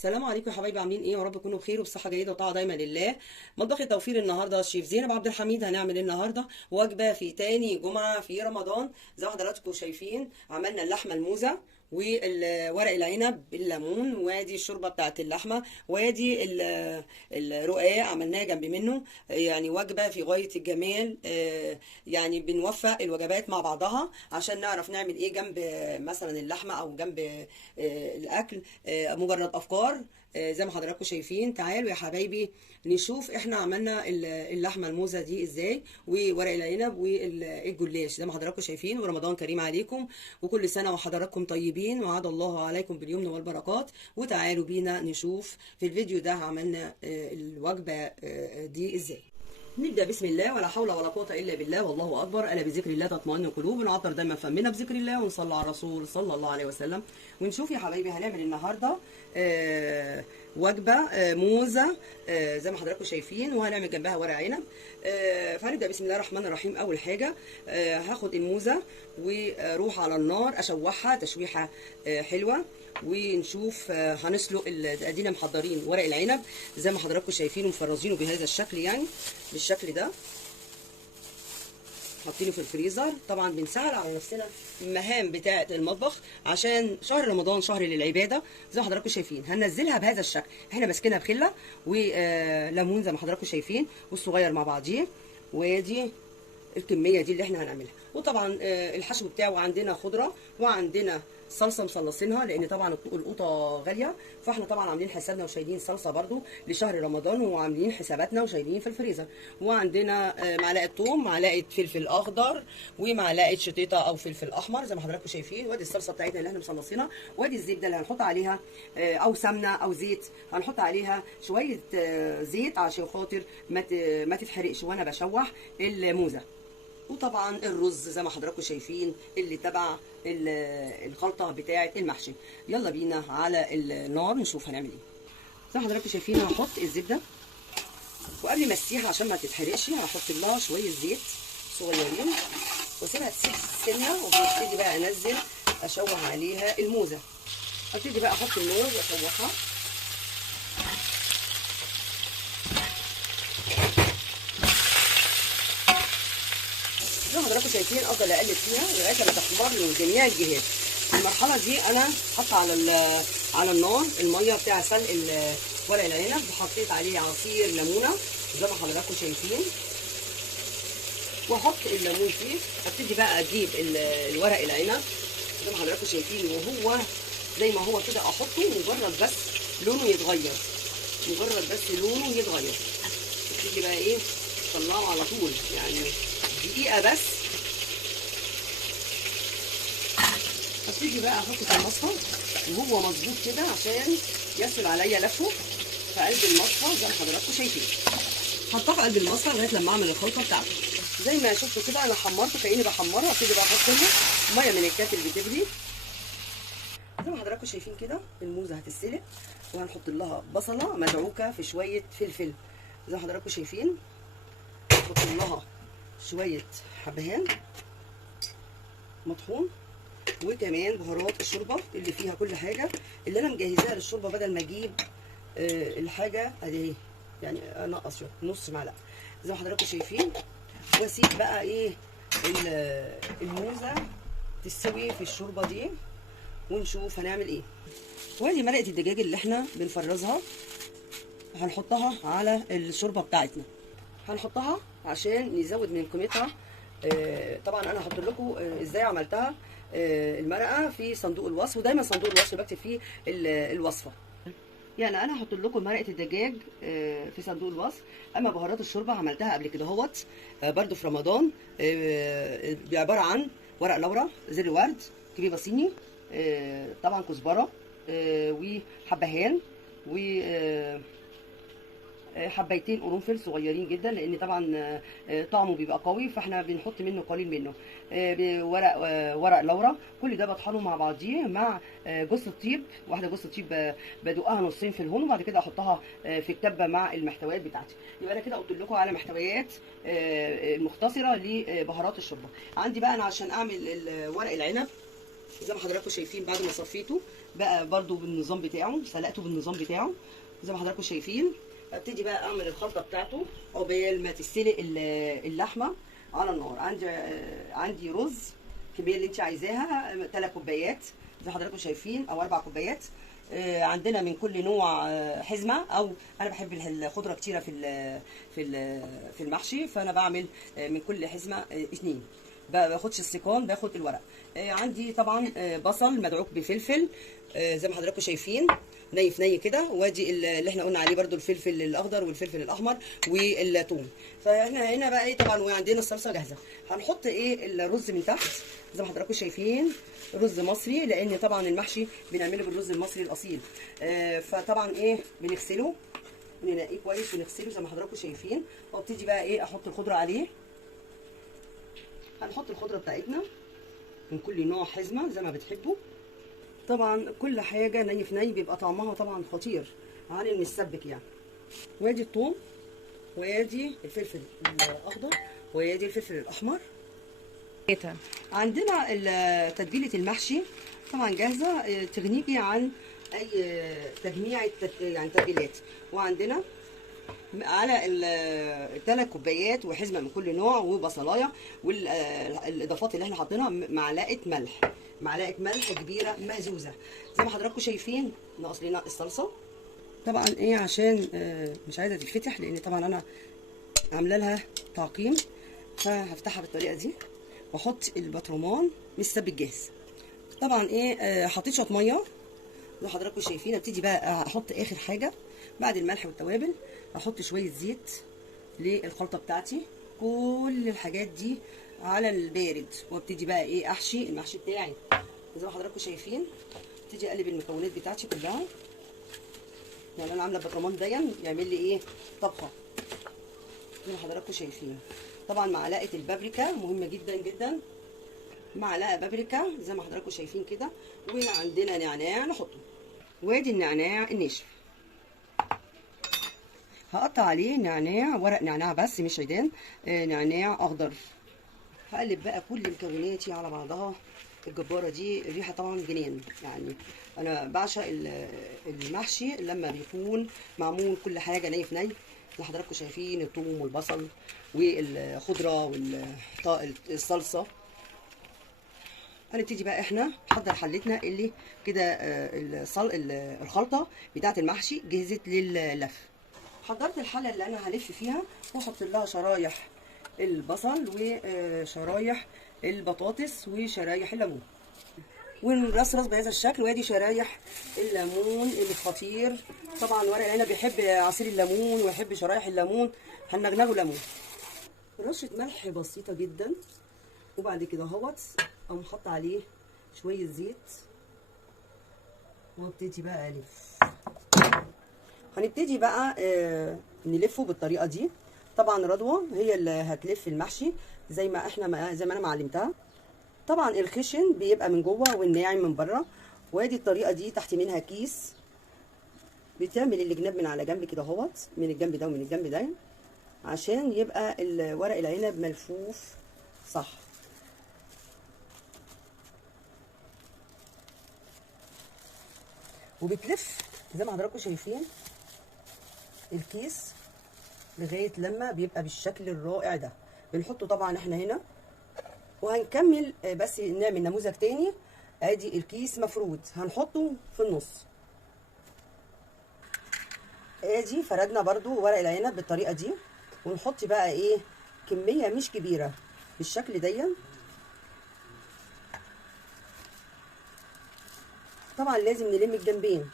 السلام عليكم يا حبايبي، عاملين ايه؟ يا رب تكونوا بخير وبصحه جيده وطاعه دايما لله. مطبخ التوفير النهارده الشيف زينب عبد الحميد هنعمل ايه النهارده؟ وجبه في تاني جمعه في رمضان. زي ما حضراتكم شايفين عملنا اللحمه الموزه وورق العنب بالليمون، وادي الشوربه بتاعت اللحمه، وادي الرقاق عملناه جنب منه. يعني وجبه في غايه الجمال. يعني بنوفق الوجبات مع بعضها عشان نعرف نعمل ايه جنب مثلا اللحمه او جنب الاكل. مجرد افكار. زي ما حضراتكم شايفين. تعالوا يا حبايبي نشوف احنا عملنا اللحمه الموزه دي ازاي، وورق العنب والجلاش زي ما حضراتكم شايفين. ورمضان كريم عليكم، وكل سنه وحضراتكم طيبين، وعاد الله عليكم باليمن والبركات. وتعالوا بينا نشوف في الفيديو ده عملنا الوجبه دي ازاي. نبدأ بسم الله، ولا حول ولا قوة إلا بالله، والله أكبر. ألا بذكر الله تطمئن القلوب. ونعطر دايما فمنا بذكر الله، ونصلي على الرسول صلى الله عليه وسلم. ونشوف يا حبايبي هنعمل النهاردة وجبة موزة زي ما حضراتكم شايفين، وهنعمل جنبها ورق عنب. فهنبدأ بسم الله الرحمن الرحيم. أول حاجة هاخد الموزة وروح على النار أشوحها تشويحة حلوة، ونشوف هنسلق. ادينا محضرين ورق العنب زي ما حضراتكم شايفين ومفرزينه بهذا الشكل، يعني بالشكل ده، حاطينه في الفريزر. طبعا بنسهل على نفسنا المهام بتاعه المطبخ عشان شهر رمضان شهر للعباده. زي ما حضراتكم شايفين هننزلها بهذا الشكل، احنا ماسكينها بخله وليمون زي ما حضراتكم شايفين والصغير مع بعضيه، وادي الكميه دي اللي احنا هنعملها. وطبعا الحشو بتاعه عندنا خضره، وعندنا صلصه مصلصينها لان طبعا القوطه غاليه، فاحنا طبعا عاملين حسابنا وشايلين صلصه برده لشهر رمضان، وعاملين حساباتنا وشايلين في الفريزر. وعندنا معلقه ثوم، معلقه فلفل اخضر، ومعلقه شطيطه او فلفل احمر زي ما حضراتكم شايفين. وادي الصلصه بتاعتنا اللي احنا مصلصينها، وادي الزبده اللي هنحط عليها او سمنه او زيت. هنحط عليها شويه زيت عشان خاطر ما تتحرقش وانا بشوح الموزه. وطبعا الرز زي ما حضراتكم شايفين اللي تبع الخلطه بتاعه المحشي. يلا بينا على النار نشوف هنعمل ايه. زي ما حضراتكم شايفين هحط الزبده، وقبل ما اسيح عشان ما تتحرقش هحط لها شويه زيت صغيرين واسيبها تسيح سنه، وببتدي بقى انزل اشوح عليها الموزه. ابتدي بقى احط الموز واشوحها. زي ما حضراتكم شايفين افضل اقلب فيها لغايه ما تحمر من جميع الجهات. المرحله دي انا حاطه على النار الميه بتاع سلق ورق العنب، وحطيت عليه عصير ليمونه زي ما حضراتكم شايفين، واحط الليمون فيه. ابتدي بقى اجيب الورق العنب زي ما حضراتكم شايفين وهو زي ما هو كده، احطه مجرد بس لونه يتغير، مجرد بس لونه يتغير. ابتدي بقى ايه طلعه على طول، يعني دقيقة بس. هبتدي بقى احطه في المصفى وهو مظبوط كده عشان يسهل عليا لفه في قلب المصفى زي ما حضراتكم شايفين. حطها في قلب المصفى لغايه لما اعمل الخلطه بتاعته. زي ما شفتوا كده انا حمرته كاني بحمرها. ابتدي بقى احط له ميه من الكاتل بتغلي زي ما حضراتكم شايفين كده. الموزه هتتسلق وهنحط لها بصله مدعوكه في شويه فلفل زي ما حضراتكم شايفين. نحط لها شويه حبهان مطحون، وكمان بهارات الشوربه اللي فيها كل حاجه اللي انا مجهزاها للشوربه، بدل ما اجيب الحاجه اهي يعني انقص شويه نص معلقه زي ما حضراتكم شايفين. واسيب بقى ايه الموزه تستوي في الشوربه دي، ونشوف هنعمل ايه. وادي مرقه الدجاج اللي احنا بنفرزها هنحطها على الشوربه بتاعتنا، هنحطها عشان نزود من قيمتها. طبعا انا هحط لكم ازاي عملتها المرقه في صندوق الوصف، ودايما صندوق الوصف بكتب فيه الوصفه. يعني انا هحط لكم مرقه الدجاج في صندوق الوصف. اما بهارات الشوربه عملتها قبل كده اهوت برده في رمضان، عباره عن ورق لورا، زر ورد، كبيبه صيني، طبعا كزبره وحبهان و حبيتين قرنفل صغيرين جدا، لان طبعا طعمه بيبقى قوي فاحنا بنحط منه قليل منه. ورق لورا، كل ده بطحنه مع بعضيه مع جوز الطيب. واحده جوز الطيب بدقها نصين في الهون، وبعد كده احطها في الكبه مع المحتويات بتاعتي. يبقى انا كده قلت لكم على محتويات المختصره لبهارات الشوربه. عندي بقى انا عشان اعمل ورق العنب زي ما حضراتكم شايفين بعد ما صفيته بقى برضو بالنظام بتاعه، سلقته بالنظام بتاعه زي ما حضراتكم شايفين. ابتدي بقى اعمل الخلطه بتاعته عقبال ما تستلق اللحمه على النار. عندي رز الكميه اللي انت عايزاها 3 كوبايات زي ما حضراتكم شايفين او 4 كوبايات. عندنا من كل نوع حزمه، او انا بحب الخضره كتيره في المحشي، فانا بعمل من كل حزمه 2. باخدش السيقان، باخد الورق. عندي طبعا بصل مدعوك بفلفل زي ما حضراتكم شايفين ني في ني كده، وادي اللي احنا قلنا عليه برده الفلفل الاخضر والفلفل الاحمر والثوم. فاحنا هنا بقى ايه طبعا، وعندنا الصلصه جاهزه. هنحط ايه الرز من تحت زي ما حضراتكم شايفين، رز مصري، لان طبعا المحشي بنعمله بالرز المصري الاصيل. فطبعا ايه بنغسله وننقيه كويس ونغسله زي ما حضراتكم شايفين، وابتدي بقى ايه احط الخضره عليه. هنحط الخضره بتاعتنا من كل نوع حزمه زي ما بتحبوا. طبعا كل حاجه ني في ني بيبقى طعمها طبعا خطير عن المسبك يعني. وادي الثوم، وادي الفلفل الاخضر، وادي الفلفل الاحمر. عندنا تتبيله المحشي طبعا جاهزه تغنيكي عن اي تجميع يعني تتبيلات. وعندنا على 3 كوبايات وحزمه من كل نوع وبصلايه، والاضافات اللي احنا حاطينها معلقه ملح كبيره مهزوزه زي ما حضراتكم شايفين. ناقص لنا الصلصه طبعا ايه عشان مش عايزه تتفتح، لان طبعا انا عامله لها تعقيم، فهفتحها بالطريقه دي واحط البطرمان متسبك جاهز. طبعا ايه حطيت شويه ميه زي ما حضراتكم شايفين. ابتدي بقى احط اخر حاجه بعد الملح والتوابل، احط شويه زيت للخلطه بتاعتي. كل الحاجات دي على البارد، وابتدي بقى ايه احشي المحشي بتاعي زي ما حضراتكم شايفين. ابتدي اقلب المكونات بتاعتي كلها، يعني انا عامله برطمان دايم يعمل لي ايه طبخه زي ما حضراتكم شايفين. طبعا معلقه البابريكا مهمه جدا جدا، معلقه بابريكا زي ما حضراتكم شايفين كده. وعندنا نعناع نحطه، وادي النعناع الناشف هقطع عليه نعناع، ورق نعناع بس مش عيدان، نعناع اخضر. هقلب بقى كل مكوناتي على بعضها الجباره دي. الريحه طبعا جنان، يعني انا بعشق المحشي لما بيكون معمول كل حاجه ني في ني زي ما حضراتكم شايفين، الثوم والبصل والخضره والصلصه. هنبتدي بقى احنا نحضر حلتنا اللي كده الخلطه بتاعه المحشي جهزت لللف. حضرت الحله اللي انا هلف فيها، واحط لها شرايح البصل وشرايح البطاطس وشرايح الليمون، ونرصرص بهذا الشكل. وادي شرايح الليمون اللي خطير طبعا. ورق العنب بيحب عصير الليمون ويحب شرايح الليمون، هنغنغه ليمون. رشه ملح بسيطه جدا، وبعد كده اهوت اقوم حاطه عليه شويه زيت، وابتدي بقى الف. هنبتدي بقى نلفه بالطريقه دي. طبعا رضوى هي اللي هتلف المحشي زي ما انا معلمتها. طبعا الخشن بيبقى من جوه والناعم من بره. وادي الطريقه دي تحت منها كيس، بتعمل الجناب من على جنب كده اهوت، من الجنب ده ومن الجنب ده، عشان يبقى ورق العنب ملفوف صح. وبتلف زي ما حضراتكم شايفين الكيس لغايه لما بيبقى بالشكل الرائع ده. بنحطه طبعا احنا هنا، وهنكمل بس نعمل نموذج تاني. ادي الكيس مفرود، هنحطه في النص. ادي فردنا برضو ورق العنب بالطريقه دي، ونحط بقى ايه كميه مش كبيره بالشكل ده. طبعا لازم نلم الجنبين،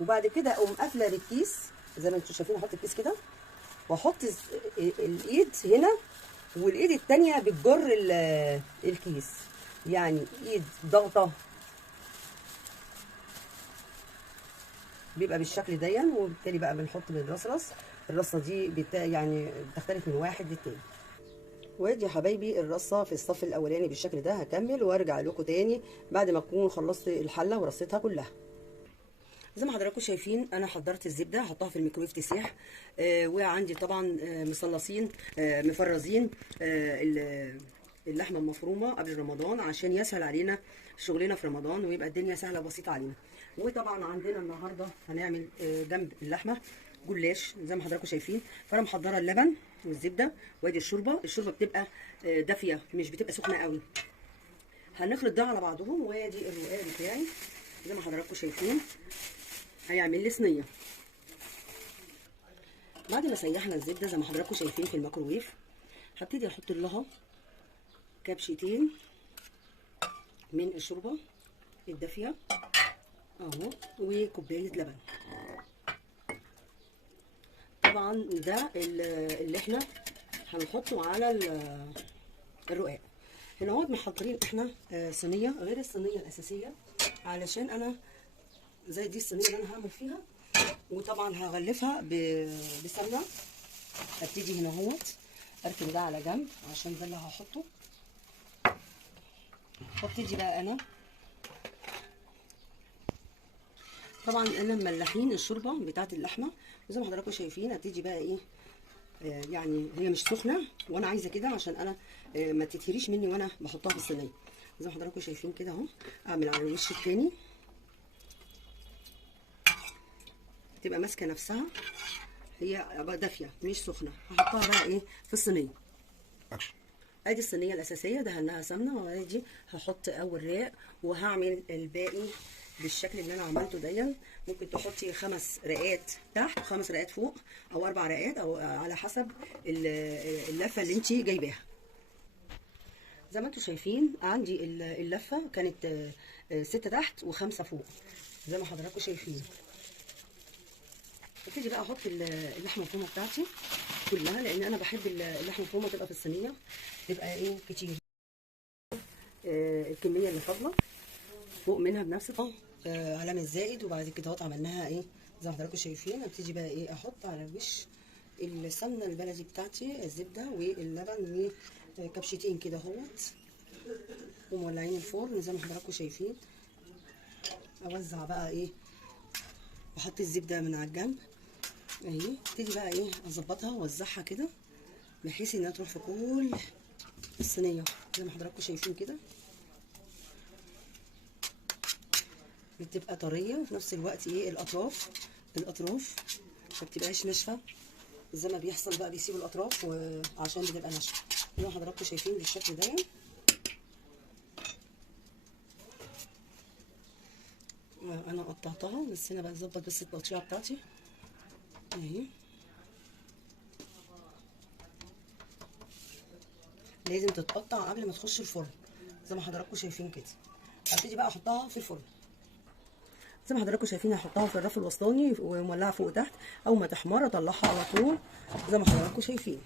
وبعد كده اقوم قافله بالكيس زي ما انتم شايفين. احط الكيس كده، واحط الايد هنا، والايد التانيه بتجر الكيس، يعني ايد ضغطه بيبقى بالشكل ده. وبالتالي بقى بنحط بالرصرص. الرصه دي يعني بتختلف من واحد للتاني. وادي يا حبايبي الرصه في الصف الاولاني بالشكل ده. هكمل وارجع لكم تاني بعد ما اكون خلصت الحله ورصيتها كلها. زي ما حضراتكم شايفين انا حضرت الزبده، هحطها في الميكرويف تسيح. وعندي طبعا مصلصين مفرزين اللحمه المفرومه قبل رمضان عشان يسهل علينا شغلنا في رمضان ويبقى الدنيا سهله وبسيطه علينا. وطبعا عندنا النهارده هنعمل جنب اللحمه جلاش زي ما حضراتكم شايفين. فانا محضره اللبن والزبده وادي الشوربه بتبقى دافيه مش بتبقى سخنه قوي. هنخلط ده على بعضهم. وادي الرقاق بتاعي زي ما حضراتكم شايفين هيعمل لي صينيه. بعد ما سيحنا الزبده زي ما حضراتكم شايفين في الميكروويف هبتدي احط لها كبشتين من الشوربه الدافيه اهو وكوبايه لبن. طبعا ده اللي احنا هنحطه على الرقاق. هنا اهوت محضرين احنا صينيه غير الصينيه الاساسيه علشان انا زي دي الصينيه اللي انا هعمل فيها. وطبعا هغلفها بسمنه. هبتدي هنا اهوت اركن ده على جنب عشان ده اللي هحطه. وابتدي بقى انا طبعا انا مملحين الشوربه بتاعت اللحمه وزي ما حضراتكم شايفين هبتدي بقى ايه يعني هي مش سخنه وانا عايزه كده عشان انا ما تتهريش مني وانا بحطها في الصينيه. زي ما حضراتكم شايفين كده اهو اعمل على الوش التاني تبقى ماسكه نفسها هي دافيه مش سخنه. هحطها بقى ايه في الصينيه. ادي الصينيه الاساسيه دهناها سمنه وادي هحط اول رق وهعمل الباقي بالشكل اللي انا عملته ديا. ممكن تحطي 5 رقات تحت و5 رقات فوق او 4 رقات او على حسب اللفه اللي انت جايباها. زي ما انتم شايفين عندي اللفه كانت 6 تحت و5 فوق زي ما حضراتكم شايفين. ابتدي بقى احط اللحمه المفرومه بتاعتي كلها لان انا بحب اللحمه المفرومه تبقى في الصينيه تبقى ايه كتير. الكميه اللي فاضله فوق منها بنفس علامه زائد. وبعد كده اهوت عملناها ايه زي ما حضراتكم شايفين. ابتدي بقى ايه احط على الوش السمنه البلدي بتاعتي الزبده واللبن وكبشتين كده اهوت ومولعين الفرن زي ما حضراتكم شايفين. اوزع بقى ايه واحط الزبده من على الجنب اهي. ابتدي بقى ايه اظبطها واوزعها كده بحيث انها تروح في كل الصينيه زي ما حضراتكم شايفين كده. بتبقى طريه وفي نفس الوقت ايه الاطراف ما بتبقاش ناشفه زي ما بيحصل بقى بيسيبوا الاطراف وعشان بتبقى ناشفه زي ما حضراتكم شايفين بالشكل ده. انا قطعتها بس انا بظبط بس التقطيعه بتاعتي اهي. لازم تتقطع قبل ما تخش الفرن زي ما حضراتكم شايفين كده. هبتدي بقى احطها في الفرن زي ما حضراتكم شايفين. هحطها في الرف الوسطاني ومولعها فوق وتحت. اول ما تحمر اطلعها على طول زي ما حضراتكم شايفين.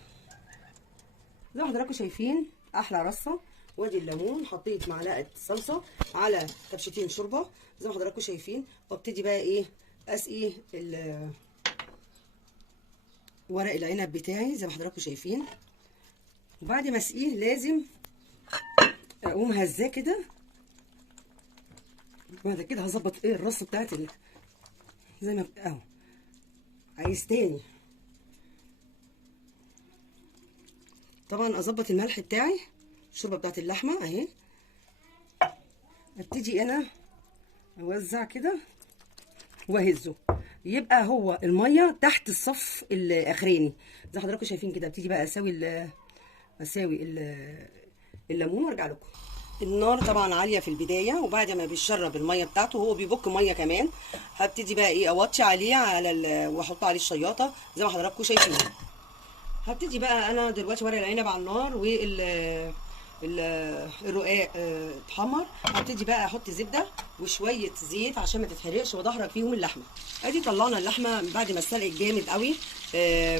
زي ما حضراتكم شايفين احلى رصه. وادي الليمون حطيت معلقه صلصه على كبشتين شوربه زي ما حضراتكم شايفين. وابتدي بقى ايه اسقي ورق العنب بتاعي زي ما حضراتكم شايفين. وبعد ما اسقيه لازم اقوم هزاه كده. بعد كده هظبط ايه الرصه بتاعتي زي ما اهو. عايز تاني طبعا اظبط الملح بتاعي الشوربه بتاعت اللحمه اهي. ابتدي انا اوزع كده واهزه يبقى هو الميه تحت الصف الاخراني زي حضراتكم شايفين كده. ابتدي بقى اساوي الليمون وارجع لكم. النار طبعا عاليه في البدايه وبعد ما بيشرب الميه بتاعته هو بيبك ميه كمان. هبتدي بقى ايه اوطي عليه واحط عليه الشياطه زي ما حضراتكم شايفين. هبتدي بقى انا دلوقتي ورق العنب على النار الرقاق اتحمر. هبتدي بقى احط زبده وشويه زيت عشان ما تتحرقش وادحرج فيهم اللحمه. ادي طلعنا اللحمه بعد ما اتسلقت جامد قوي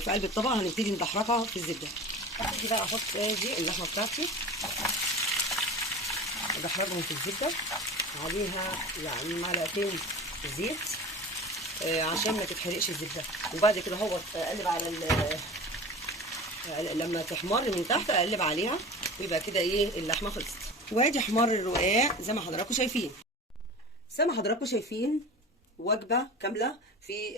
في قلب الطبق. هنبتدي ندحرجها في الزبده. هبتدي بقى احط ادي اللحمه بتاعتي ادحرجهم في الزبده عليها يعني معلقتين زيت عشان ما تتحرقش الزبده. وبعد كده هو اقلب على لما تحمر من تحت اقلب عليها ويبقى كده ايه اللحمه خلصت. وادي حمار الرقاق زي ما حضراتكم شايفين. زي ما حضراتكم شايفين وجبة كاملة في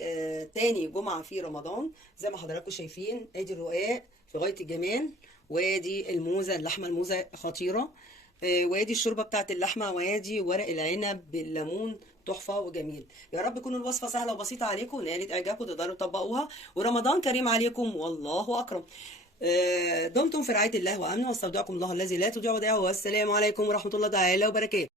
تاني جمعة في رمضان. زي ما حضراتكم شايفين ادي الرقاق في غاية الجمال، وادي الموزة، اللحمة الموزة خطيرة، وادي الشوربة بتاعت اللحمة، وادي ورق العنب بالليمون تحفة وجميل. يا رب تكون الوصفة سهلة وبسيطة عليكم، نالت اعجابكم تقدروا تطبقوها، ورمضان كريم عليكم والله اكرم. دمتم في رعاية الله وامنه، واستودعكم الله الذي لا تضيع ودائعه، والسلام عليكم ورحمة الله تعالى وبركاته.